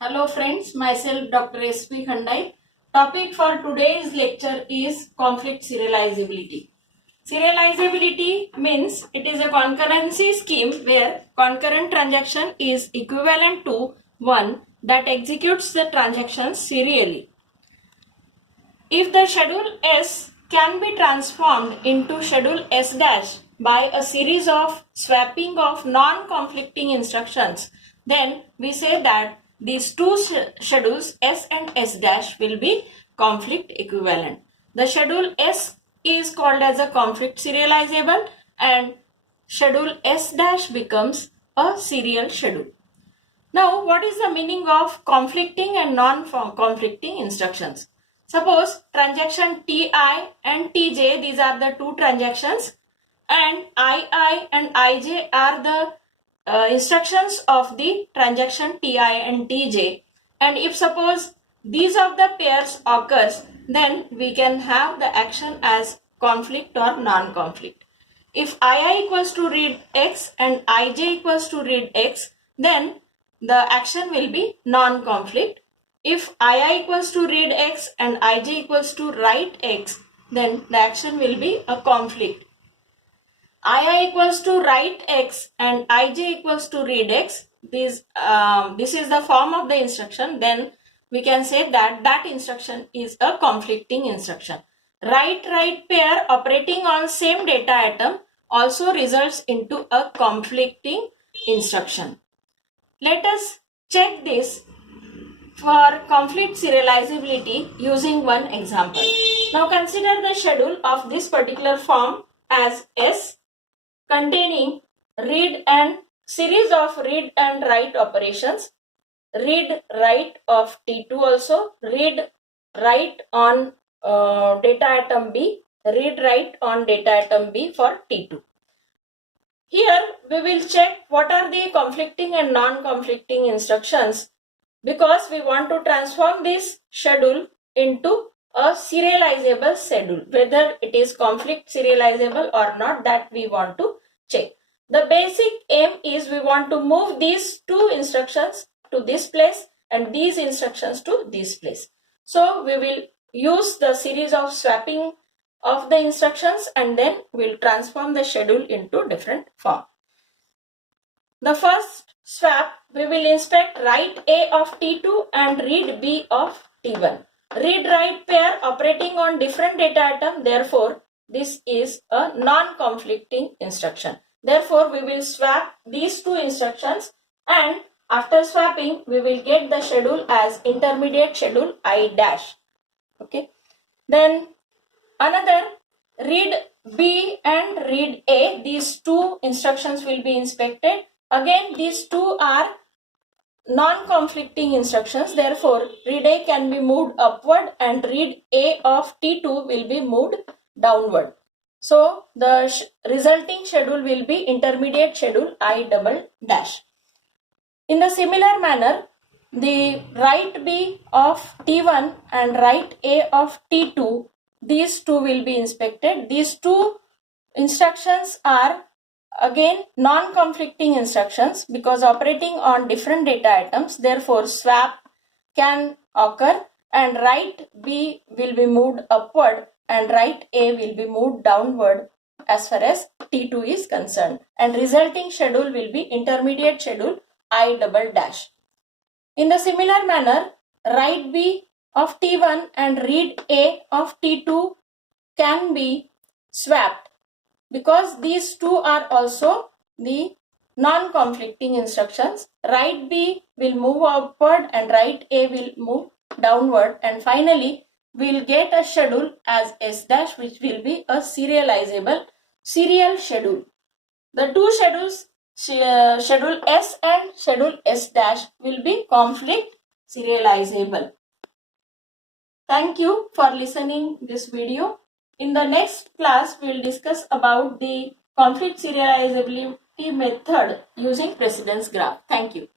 Hello friends, myself Dr. S.P.Khandait. Topic for today's lecture is conflict serializability. Serializability means it is a concurrency scheme where concurrent transaction is equivalent to one that executes the transactions serially. If the schedule S can be transformed into schedule S dash by a series of swapping of non-conflicting instructions, then we say that these two schedules S and S dash will be conflict equivalent. The schedule S is called as a conflict serializable and schedule S dash becomes a serial schedule. Now, what is the meaning of conflicting and non-conflicting instructions? Suppose transaction Ti and Tj, these are the two transactions, and Ii and Ij are the instructions of the transaction Ti and Tj. And if suppose these of the pairs occurs, then we can have the action as conflict or non-conflict. If Ii equals to read X and Ij equals to read X, then the action will be non-conflict. If Ii equals to read X and Ij equals to write X, then the action will be a conflict. Ii equals to write X and Ij equals to read X. This is the form of the instruction. Then we can say that that instruction is a conflicting instruction. Write-write pair operating on same data item also results into a conflicting instruction. Let us check this for conflict serializability using one example. Now consider the schedule of this particular form as S containing read and series of read and write operations, read write of T2 also, read write on data item B, read write on data item B for T2. Here we will check what are the conflicting and non-conflicting instructions because we want to transform this schedule into a serializable schedule. Whether it is conflict serializable or not, that we want to check. The basic aim is we want to move these two instructions to this place and these instructions to this place. So we will use the series of swapping of the instructions and then we'll transform the schedule into different form. The first swap, we will inspect write A of T2 and read B of T1. Read-write pair operating on different data item, therefore this is a non-conflicting instruction. Therefore we will swap these two instructions and after swapping we will get the schedule as intermediate schedule I dash. Okay. Then another read B and read A, these two instructions will be inspected. Again, these two are non-conflicting instructions. Therefore, read A can be moved upward and read A of T2 will be moved downward. So, the resulting schedule will be intermediate schedule I double dash. In the similar manner, the write B of T1 and write A of T2, these two will be inspected. These two instructions are again non-conflicting instructions because operating on different data items. Therefore, swap can occur and write B will be moved upward and write A will be moved downward as far as T2 is concerned. And resulting schedule will be intermediate schedule I double dash. In the similar manner, write B of T1 and read A of T2 can be swapped because these two are also the non-conflicting instructions. Write B will move upward and write A will move downward, and finally we will get a schedule as S dash, which will be a serializable serial schedule. The two schedules, schedule S and schedule S dash, will be conflict serializable. Thank you for listening this video. In the next class, we will discuss about the conflict serializability method using precedence graph. Thank you.